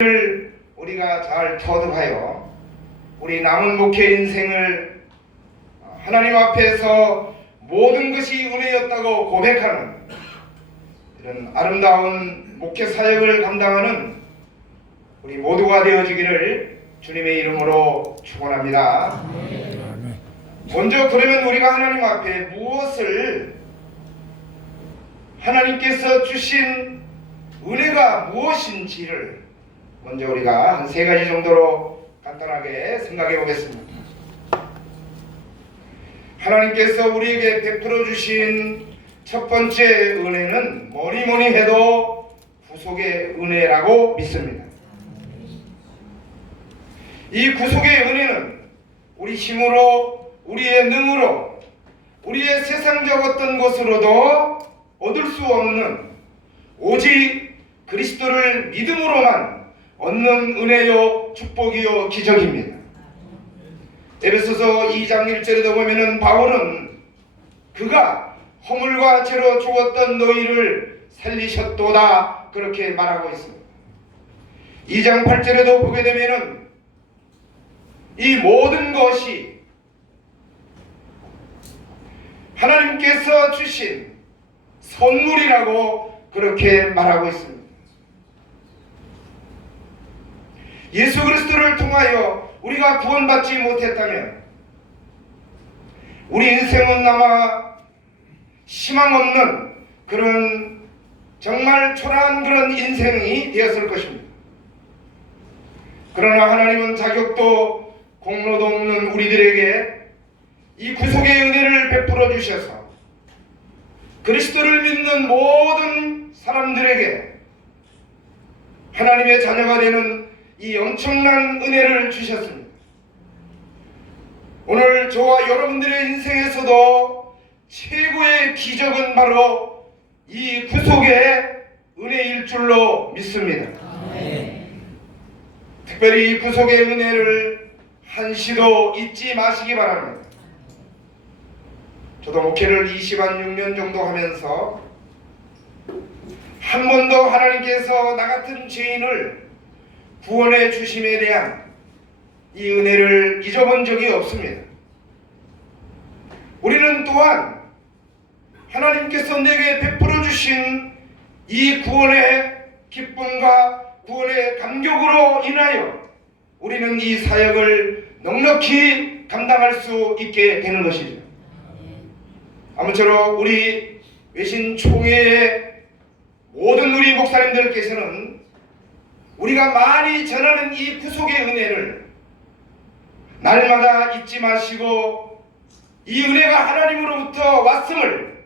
를 우리가 잘 터득하여 우리 남은 목회 인생을 하나님 앞에서 모든 것이 은혜였다고 고백하는 이런 아름다운 목회 사역을 감당하는 우리 모두가 되어지기를 주님의 이름으로 축원합니다. 먼저 그러면 우리가 하나님 앞에 무엇을 하나님께서 주신 은혜가 무엇인지를 먼저 우리가 한 세 가지 정도로 간단하게 생각해 보겠습니다. 하나님께서 우리에게 베풀어 주신 첫 번째 은혜는 뭐니 뭐니 해도 구속의 은혜라고 믿습니다. 이 구속의 은혜는 우리 힘으로, 우리의 능으로, 우리의 세상적 어떤 것으로도 얻을 수 없는 오직 그리스도를 믿음으로만 얻는 은혜요 축복이요 기적입니다. 에베소서 2장 1절에도 보면은 바울은 그가 허물과 죄로 죽었던 너희를 살리셨도다 그렇게 말하고 있습니다. 2장 8절에도 보게 되면은 이 모든 것이 하나님께서 주신 선물이라고 그렇게 말하고 있습니다. 예수 그리스도를 통하여 우리가 구원받지 못했다면 우리 인생은 아마 희망 없는 그런 정말 초라한 그런 인생이 되었을 것입니다. 그러나 하나님은 자격도 공로도 없는 우리들에게 이 구속의 은혜를 베풀어 주셔서 그리스도를 믿는 모든 사람들에게 하나님의 자녀가 되는 이 엄청난 은혜를 주셨습니다. 오늘 저와 여러분들의 인생에서도 최고의 기적은 바로 이 구속의 은혜일 줄로 믿습니다. 특별히 이 구속의 은혜를 한시도 잊지 마시기 바랍니다. 저도 목회를 20한 6년 정도 하면서 한 번도 하나님께서 나 같은 죄인을 구원해 주심에 대한 이 은혜를 잊어본 적이 없습니다. 우리는 또한 하나님께서 내게 베풀어 주신 이 구원의 기쁨과 구원의 감격으로 인하여 우리는 이 사역을 넉넉히 감당할 수 있게 되는 것이죠. 아무쪼록 우리 외신 총회의 모든 우리 목사님들께서는 우리가 많이 전하는 이 구속의 은혜를 날마다 잊지 마시고 이 은혜가 하나님으로부터 왔음을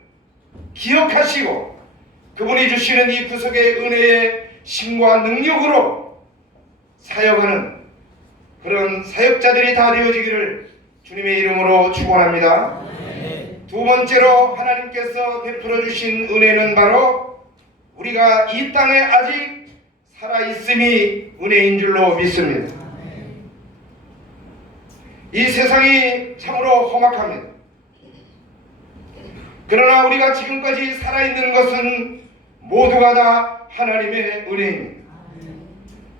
기억하시고 그분이 주시는 이 구속의 은혜의 힘과 능력으로 사역하는 그런 사역자들이 다 되어지기를 주님의 이름으로 축원합니다. 두 번째로 하나님께서 베풀어 주신 은혜는 바로 우리가 이 땅에 아직 살아 있음이 은혜인 줄로 믿습니다. 이 세상이 참으로 험악합니다. 그러나 우리가 지금까지 살아 있는 것은 모두가 다 하나님의 은혜입니다.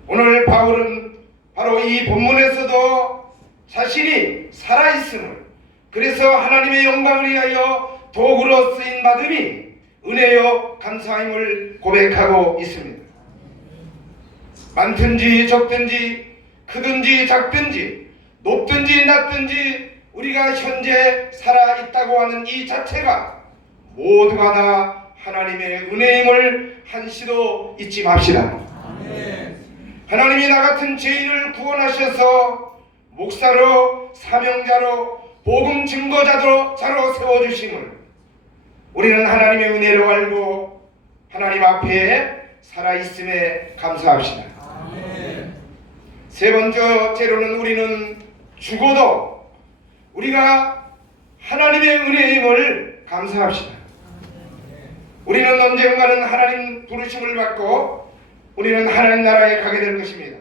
오늘 바울은 바로 이 본문에서도 자신이 살아 있음을 그래서 하나님의 영광을 위하여 도구로 쓰인 받음이 은혜요 감사함을 고백하고 있습니다. 많든지 적든지 크든지 작든지 높든지 낮든지 우리가 현재 살아 있다고 하는 이 자체가 모두가 다 하나님의 은혜임을 한시도 잊지 맙시다. 하나님이 나 같은 죄인을 구원하셔서 목사로 사명자로 복음 증거자로 자로 세워 주심을 우리는 하나님의 은혜로 알고 하나님 앞에 살아 있음에 감사합시다. 세 번째로는 우리는 죽어도 우리가 하나님의 은혜임을 감사합시다. 우리는 언젠가는 하나님 부르심을 받고 우리는 하나님 나라에 가게 될 것입니다.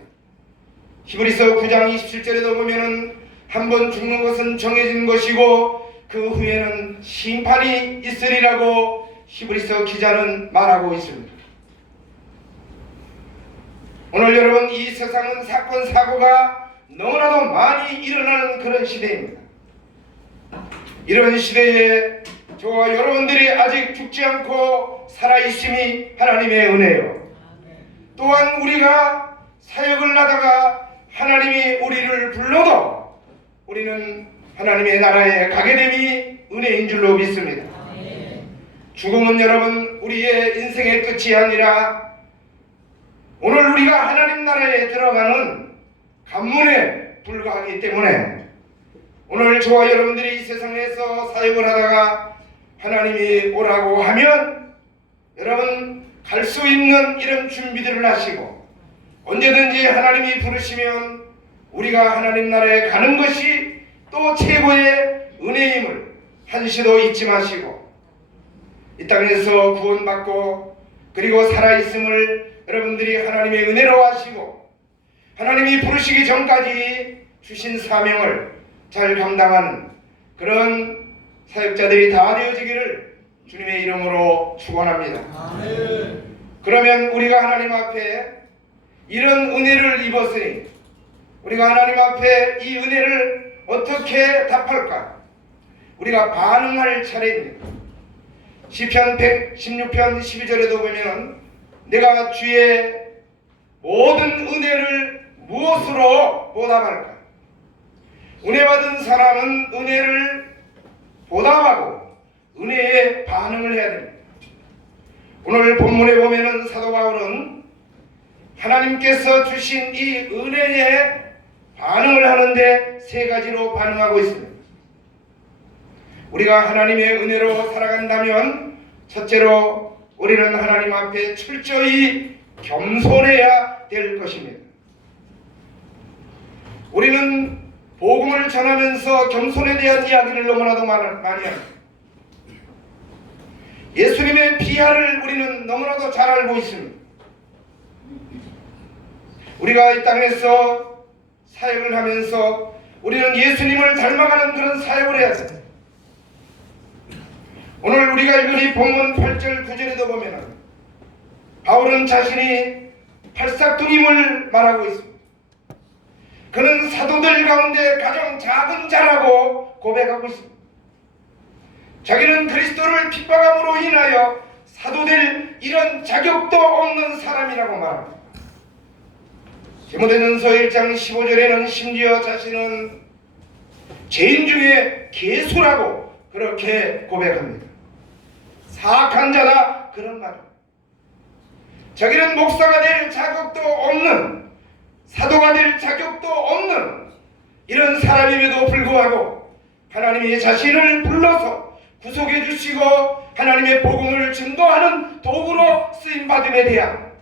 히브리서 9장 27절에도 보면은 한 번 죽는 것은 정해진 것이고 그 후에는 심판이 있으리라고 히브리서 기자는 말하고 있습니다. 오늘 여러분 이 세상은 사건 사고가 너무나도 많이 일어나는 그런 시대입니다. 이런 시대에 저와 여러분들이 아직 죽지 않고 살아 있음이 하나님의 은혜요. 또한 우리가 사역을 하다가 하나님이 우리를 불러도 우리는 하나님의 나라에 가게 됨이 은혜인 줄로 믿습니다. 죽음은 여러분 우리의 인생의 끝이 아니라 오늘 우리가 하나님 나라에 들어가는 관문에 불과하기 때문에 오늘 저와 여러분들이 이 세상에서 사역을 하다가 하나님이 오라고 하면 여러분 갈 수 있는 이런 준비들을 하시고 언제든지 하나님이 부르시면 우리가 하나님 나라에 가는 것이 또 최고의 은혜임을 한시도 잊지 마시고 이 땅에서 구원받고 그리고 살아있음을 여러분들이 하나님의 은혜로 하시고 하나님이 부르시기 전까지 주신 사명을 잘 감당하는 그런 사역자들이 다 되어지기를 주님의 이름으로 축원합니다. 그러면 우리가 하나님 앞에 이런 은혜를 입었으니 우리가 하나님 앞에 이 은혜를 어떻게 답할까? 우리가 반응할 차례입니다. 시편 116편 12절에도 보면 내가 주의 모든 은혜를 무엇으로 보답할까? 은혜 받은 사람은 은혜를 보답하고 은혜에 반응을 해야 됩니다. 오늘 본문에 보면은 사도 바울은 하나님께서 주신 이 은혜에 반응을 하는데 세 가지로 반응하고 있습니다. 우리가 하나님의 은혜로 살아간다면 첫째로 우리는 하나님 앞에 철저히 겸손해야 될 것입니다. 우리는 복음을 전하면서 겸손에 대한 이야기를 너무나도 많이 합니다. 예수님의 비하를 우리는 너무나도 잘 알고 있습니다. 우리가 이 땅에서 사역을 하면서 우리는 예수님을 닮아가는 그런 사역을 해야 됩니다. 오늘 우리가 읽은 이 본문 8절 9절에도 보면 바울은 자신이 팔싹둥임을 말하고 있습니다. 그는 사도들 가운데 가장 작은 자라고 고백하고 있습니다. 자기는 그리스도를 핍박함으로 인하여 사도될 이런 자격도 없는 사람이라고 말합니다. 디모데전서 1장 15절에는 심지어 자신은 죄인 중에 개수라고 그렇게 고백합니다. 사악한 자다 그런 말입니다. 자기는 목사가 될 자격도 없는 사도가 될 자격도 없는 이런 사람임에도 불구하고 하나님이 자신을 불러서 구속해 주시고 하나님의 복음을 증거하는 도구로 쓰임 받음에 대한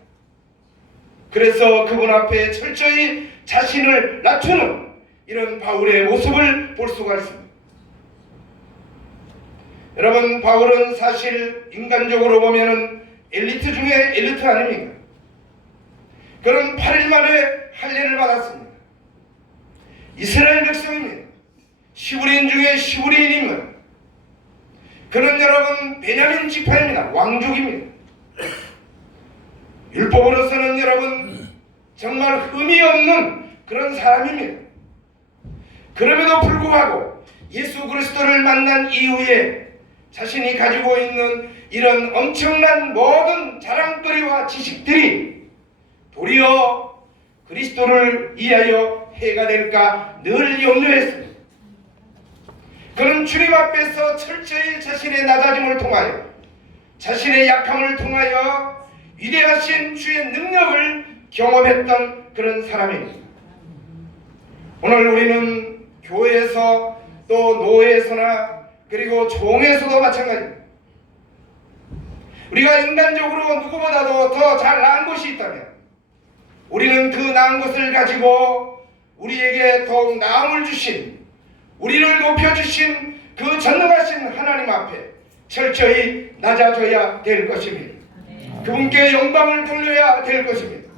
그래서 그분 앞에 철저히 자신을 낮추는 이런 바울의 모습을 볼 수가 있습니다. 여러분 바울은 사실 인간적으로 보면은 엘리트 중에 엘리트 아닙니까? 그런 8일 만에 할례를 받았습니다. 이스라엘 백성입니다. 시브리인 중에 시브리인임은 그는 여러분 베냐민 지파입니다. 왕족입니다. 율법으로서는 여러분 정말 흠이 없는 그런 사람입니다. 그럼에도 불구하고 예수 그리스도를 만난 이후에 자신이 가지고 있는 이런 엄청난 모든 자랑거리와 지식들이 도리어 그리스도를 위하여 해가 될까 늘 염려했습니다. 그는 주님 앞에서 철저히 자신의 낮아짐을 통하여 자신의 약함을 통하여 위대하신 주의 능력을 경험했던 그런 사람입니다. 오늘 우리는 교회에서 또 노예에서나 그리고 종에서도 마찬가지입니다. 우리가 인간적으로 누구보다도 더 잘 나은 것이 있다면 우리는 그 나은 것을 가지고 우리에게 더욱 나음을 주신 우리를 높여주신 그 전능하신 하나님 앞에 철저히 낮아져야 될 것입니다. 그분께 영광을 돌려야 될 것입니다.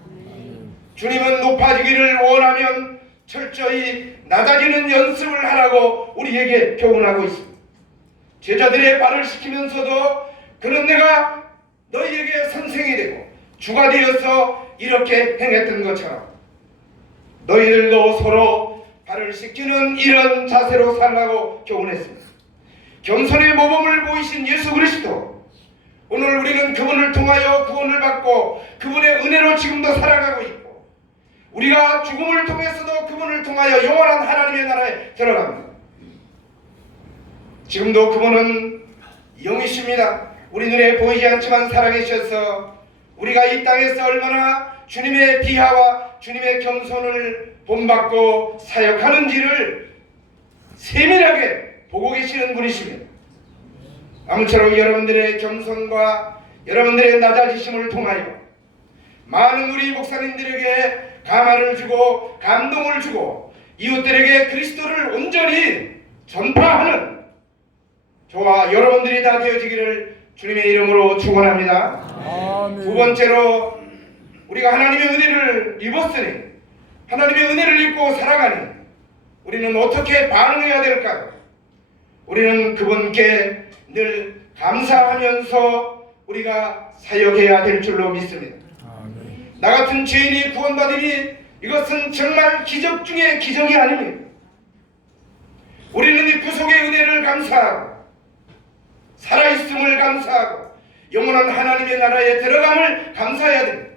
주님은 높아지기를 원하면 철저히 낮아지는 연습을 하라고 우리에게 교훈하고 있습니다. 제자들의 발을 시키면서도 그는 내가 너희에게 선생이 되고 주가 되어서 이렇게 행했던 것처럼 너희들도 서로 발을 씻기는 이런 자세로 살라고 교훈했습니다. 겸손의 모범을 보이신 예수 그리스도 오늘 우리는 그분을 통하여 구원을 받고 그분의 은혜로 지금도 살아가고 있고 우리가 죽음을 통해서도 그분을 통하여 영원한 하나님의 나라에 들어갑니다. 지금도 그분은 영이십니다. 우리 눈에 보이지 않지만 살아계셔서 우리가 이 땅에서 얼마나 주님의 비하와 주님의 겸손을 본받고 사역하는지를 세밀하게 보고 계시는 분이십니다. 아무쪼록 여러분들의 겸손과 여러분들의 낮아지심을 통하여 많은 우리 목사님들에게 감화를 주고 감동을 주고 이웃들에게 그리스도를 온전히 전파하는 저와 여러분들이 다 되어지기를 주님의 이름으로 축원합니다. 두 번째로 우리가 하나님의 은혜를 입었으니 하나님의 은혜를 입고 살아가니 우리는 어떻게 반응해야 될까요? 우리는 그분께 늘 감사하면서 우리가 사역해야 될 줄로 믿습니다. 나 같은 죄인이 구원받으니 이것은 정말 기적 중의 기적이 아닙니다. 우리는 이 구속의 은혜를 감사하고 살아있음을 감사하고 영원한 하나님의 나라에 들어감을 감사해야 됩니다.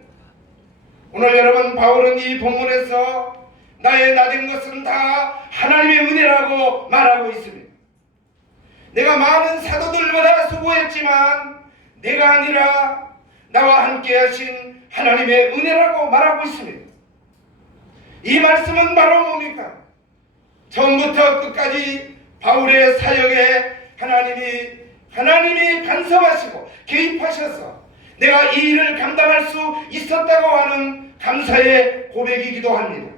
오늘 여러분 바울은 이 본문에서 나의 나된 것은 다 하나님의 은혜라고 말하고 있습니다. 내가 많은 사도들보다 수고했지만 내가 아니라 나와 함께 하신 하나님의 은혜라고 말하고 있습니다. 이 말씀은 바로 뭡니까? 처음부터 끝까지 바울의 사역에 하나님이 하나님이 간섭하시고 개입하셔서 내가 이 일을 감당할 수 있었다고 하는 감사의 고백이기도 합니다.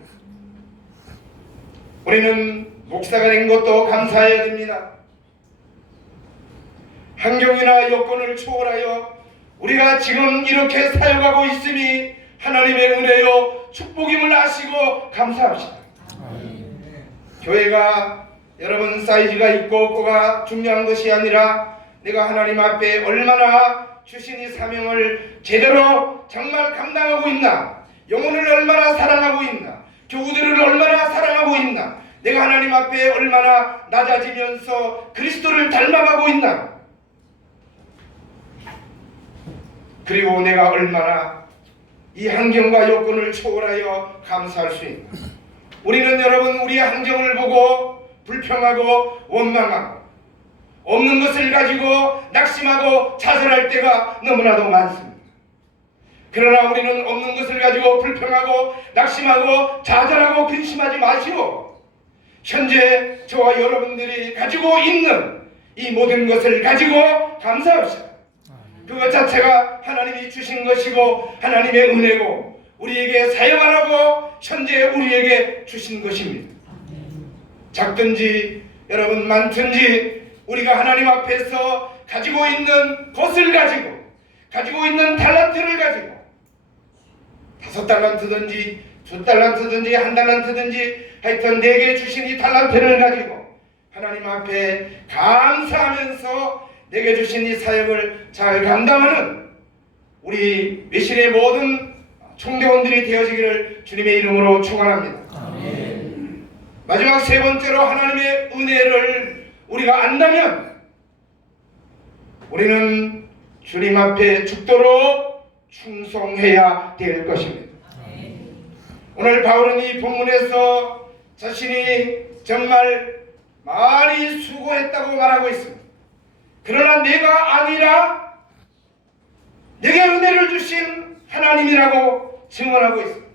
우리는 목사가 된 것도 감사해야 됩니다. 환경이나 여건을 초월하여 우리가 지금 이렇게 사역하고 있으니 하나님의 은혜요 축복임을 아시고 감사합시다. 교회가 여러분 사이즈가 있고 없고가 중요한 것이 아니라 내가 하나님 앞에 얼마나 주신 이 사명을 제대로 정말 감당하고 있나? 영혼을 얼마나 사랑하고 있나? 교우들을 얼마나 사랑하고 있나? 내가 하나님 앞에 얼마나 낮아지면서 그리스도를 닮아가고 있나? 그리고 내가 얼마나 이 환경과 여건을 초월하여 감사할 수 있나? 우리는 여러분 우리의 환경을 보고 불평하고 원망하고 없는 것을 가지고 낙심하고 좌절할 때가 너무나도 많습니다. 그러나 우리는 없는 것을 가지고 불평하고 낙심하고 좌절하고 근심하지 마시고 현재 저와 여러분들이 가지고 있는 이 모든 것을 가지고 감사합시다. 그것 자체가 하나님이 주신 것이고 하나님의 은혜고 우리에게 사용하라고 현재 우리에게 주신 것입니다. 작든지 여러분 많든지 우리가 하나님 앞에서 가지고 있는 것을 가지고 가지고 있는 달란트를 가지고 다섯 달란트든지 두 달란트든지 한 달란트든지 하여튼 내게 주신 이 달란트를 가지고 하나님 앞에 감사하면서 내게 주신 이 사역을 잘 감당하는 우리 외신의 모든 총대원들이 되어지기를 주님의 이름으로 축원합니다. 마지막 세 번째로 하나님의 은혜를 우리가 안다면 우리는 주님 앞에 죽도록 충성해야 될 것입니다. 오늘 바울은 이 본문에서 자신이 정말 많이 수고했다고 말하고 있습니다. 그러나 내가 아니라 내게 은혜를 주신 하나님이라고 증언하고 있습니다.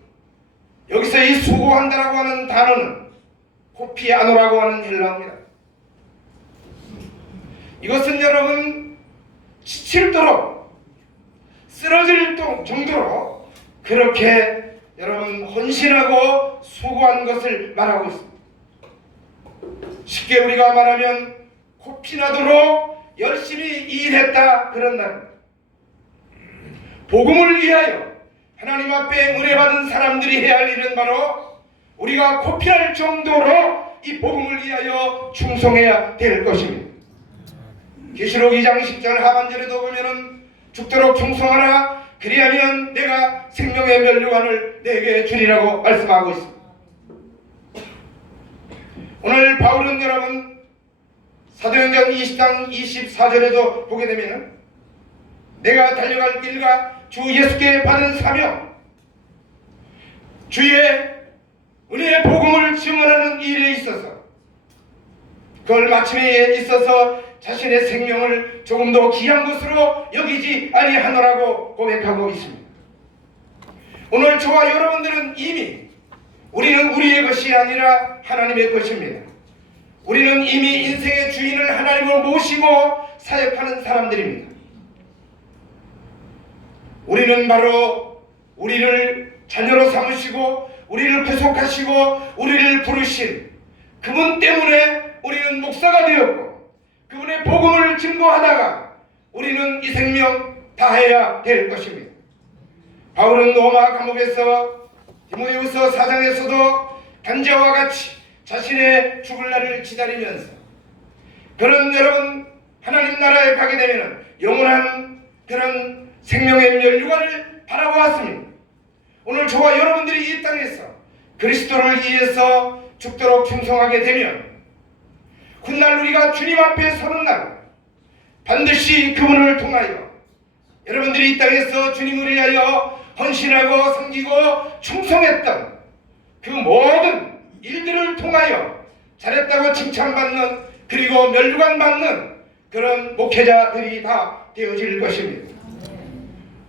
여기서 이 수고한다라고 하는 단어는 호피아노라고 하는 헬라어입니다. 이것은 여러분 지칠도록 쓰러질 정도로 그렇게 여러분 헌신하고 수고한 것을 말하고 있습니다. 쉽게 우리가 말하면 코피나도록 열심히 일했다 그런 날. 복음을 위하여 하나님 앞에 은혜 받은 사람들이 해야 할 일은 바로 우리가 코피할 정도로 이 복음을 위하여 충성해야 될 것입니다. 계시록 2장 10절 하반절에도 보면은 죽도록 충성하라 그리하면 내가 생명의 면류관을 내게 주리라고 말씀하고 있습니다. 오늘 바울은 여러분 사도행전 20장 24절에도 보게 되면 내가 달려갈 길과 주 예수께 받은 사명 주의 은혜의 복음을 증언하는 일에 있어서 그걸 마침에 있어서 자신의 생명을 조금 더 귀한 것으로 여기지 아니하노라고 고백하고 있습니다. 오늘 저와 여러분들은 이미 우리는 우리의 것이 아니라 하나님의 것입니다. 우리는 이미 인생의 주인을 하나님을 모시고 사역하는 사람들입니다. 우리는 바로 우리를 자녀로 삼으시고 우리를 구속하시고 우리를 부르신 그분 때문에 우리는 목사가 되었고 그분의 복음을 증거하다가 우리는 이 생명 다해야 될 것입니다. 바울은 로마 감옥에서 디모데후서 4장에서도 간제와 같이 자신의 죽을 날을 기다리면서 그런 여러분 하나님 나라에 가게 되면 영원한 그런 생명의 멸류관을 바라보았습니다. 오늘 저와 여러분들이 이 땅에서 그리스도를 위해서 죽도록 충성하게 되면 훗날 우리가 주님 앞에 서는 날 반드시 그분을 통하여 여러분들이 이 땅에서 주님을 위하여 헌신하고 섬기고 충성했던 그 모든 일들을 통하여 잘했다고 칭찬받는 그리고 멸류관 받는 그런 목회자들이 다 되어질 것입니다.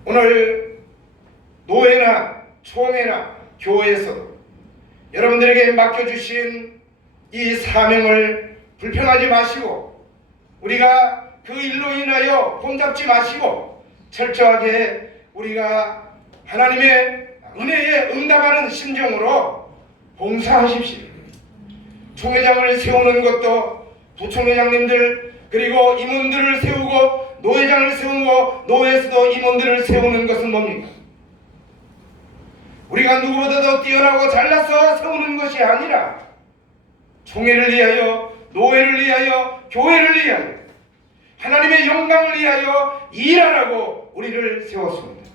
오늘 노회나 총회나 교회에서도 여러분들에게 맡겨주신 이 사명을 불평하지 마시고 우리가 그 일로 인하여 혼잡지 마시고 철저하게 우리가 하나님의 은혜에 응답하는 심정으로 봉사하십시오. 총회장을 세우는 것도 부총회장님들 그리고 임원들을 세우고 노회장을 세우고 노회에서도 임원들을 세우는 것은 뭡니까? 우리가 누구보다도 뛰어나고 잘나서 세우는 것이 아니라 총회를 위하여 노회를 위하여 교회를 위하여 하나님의 영광을 위하여 일하라고 우리를 세웠습니다.